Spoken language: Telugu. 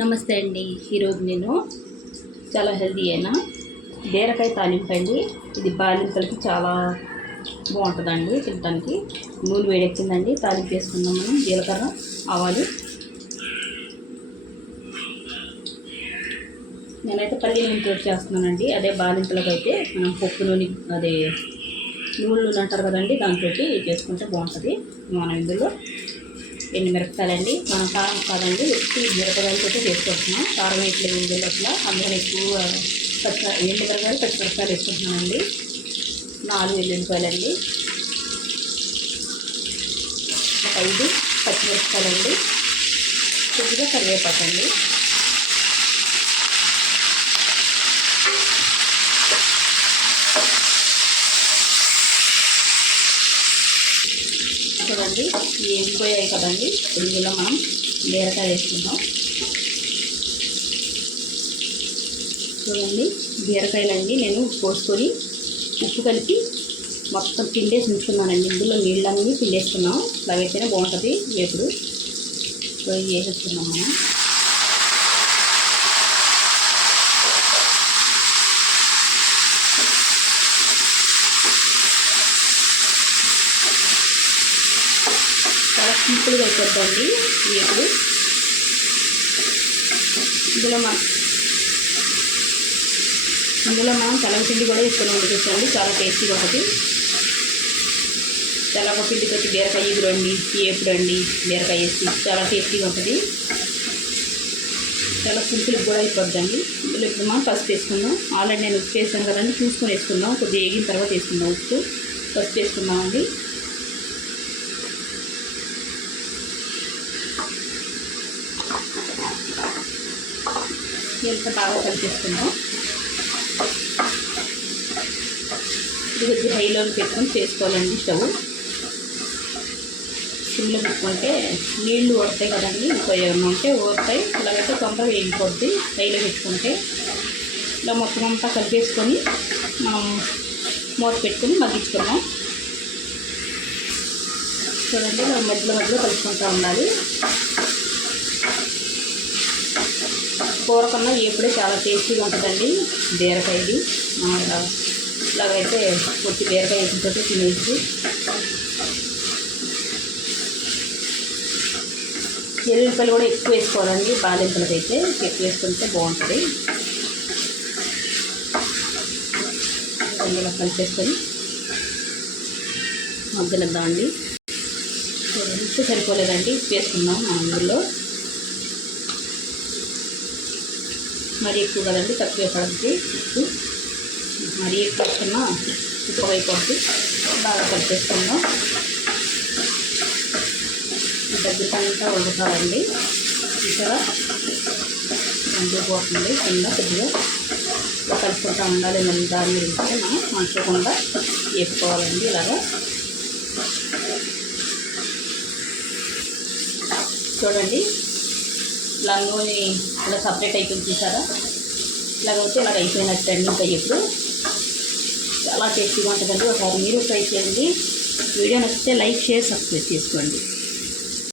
నమస్తే అండి. ఈరోజు నేను చాలా హెల్తీ అయిన బీరకాయ తాలింపు అండి. ఇది బాలింతలకి చాలా బాగుంటుందండి తినడానికి. నూనె వేడెక్కిందండి, తాలింపు వేసుకుందాం మనం. జీలకర్ర, ఆవాలు. నేనైతే పల్లి నూనెతో చేస్తున్నానండి. అదే బాలింతలకు అయితే మనం పప్పు నూనె, అదే నూనె అంటారు కదండి, దాంతో చేసుకుంటే బాగుంటుంది. మనం ఇందులో ఎండుమిరపకాయలండి, మనం కారం కాదండి, ఉత్తి మిరపకాయలతో చేసుకుంటున్నాం. కారం వేయట్లేదు ఇందులో అట్లా. అందుకని ఎక్కువ ఎండుమిరపకాయలు, పచ్చిమిరపకాయలు వేసుకుంటున్నామండి. 4 వెల్లుల్లిపాయలండి, 5 పచ్చిమిరపకాయలండి, కొద్దిగా కరివేపాకండి. చూడండి ఎండిపోయాయి కదండి. ఇందులో మనం బీరకాయ వేసుకుందాం. చూడండి బీరకాయలండి నేను పోసుకొని ఉప్పు కలిపి మొత్తం పిండేసి ఉంచుకున్నానండి. ఇందులో నీళ్ళన్నీ పిండేసుకున్నాం. అలాగైతేనే బాగుంటుంది వేపుడు. వేసేసుకున్నాం మనం. చాలా సింపుల్గా అయిపోద్దండి వేపుడు. ఇందులో మనం తెల్లపిండి కూడా వేసుకొని వండుకోవచ్చండి. చాలా టేస్టీగా ఉంటుంది. తెల్లపిండితో బీరకాయ ఎగురండి, వేపుడండి, బీరకాయ వేసి చాలా టేస్టీగా ఉంటుంది. చాలా సింపుల్గా కూడా అయిపోద్దండి. ఇందులో ఇప్పుడు మనం పసుపు వేసుకుందాం. ఆల్రెడీ నేను ఉప్పు వేసాను కదండి, చూసుకొని వేసుకుందాం. కొద్దిగా వేగిన తర్వాత వేసుకుందాం. ఉప్పు, పసుపు వేసుకుందామండి. ఎంత బాగా కలిపేసుకుందాం. ఇది కొద్దిగా హైలో పెట్టుకొని చేసుకోవాలండి. స్టవ్ సిమ్లో పెట్టుకుంటే నీళ్లు వస్తాయి కదండి, ఏమన్నా ఉంటే వస్తాయి. ఇలాగైతే తొందరగా వేగిపోద్ది. హైలో పెట్టుకుంటే ఇలా మొత్తం అంతా కలిపేసుకొని మనం మూత పెట్టుకొని మగ్గించుకున్నాం. చూడండి మనం మధ్యలో కలుపుకుంటూ ఉండాలి. కూర కన్నా ఎప్పుడే చాలా టేస్టీగా ఉంటుందండి బీరకాయది. ఇలాగైతే కొద్ది బీరకాయ వేసుకుంటే తినేసి. ఎల్లుల్లిపాయలు కూడా ఎక్కువ వేసుకోవాలండి. బాలింతలకి అయితే ఎక్కువ వేసుకుంటే బాగుంటుంది. ఇలా కలిపేసుకొని మగ్గనిద్దామండి. ఉప్పు సరిపోలేదండి, ఉప్పు వేసుకుందాం మనం ఇందులో. మరీ ఎక్కువ కదండి, తక్కువ పడుతుంది ఉప్పు. మరీ ఎక్కువ వేసుకున్నా ఉప్పు అయిపోతుంది. బాగా కలిపేసుకుందాం. దగ్గరంతా వండుతారండి. ఇక్కడ వండిపోతుంది. కింద కొద్దిగా కలుపుకుంటూ ఉండాలి. మళ్ళీ దాని మీద మనం మంచకుండా వేసుకోవాలండి. ఇలాగా చూడండి. ఇలా నూనె ఇలా సపరేట్ అయిపోయింది చూసారా. ఇలాగైతే ఇలాగ అయిపోయినట్టండి. ఇంకా ఎప్పుడు చాలా టేస్టీగా ఉంటుందండి. ఒకసారి మీరు ట్రై చేయండి. వీడియో నచ్చితే లైక్, షేర్, సబ్స్క్రైబ్ చేసుకోండి.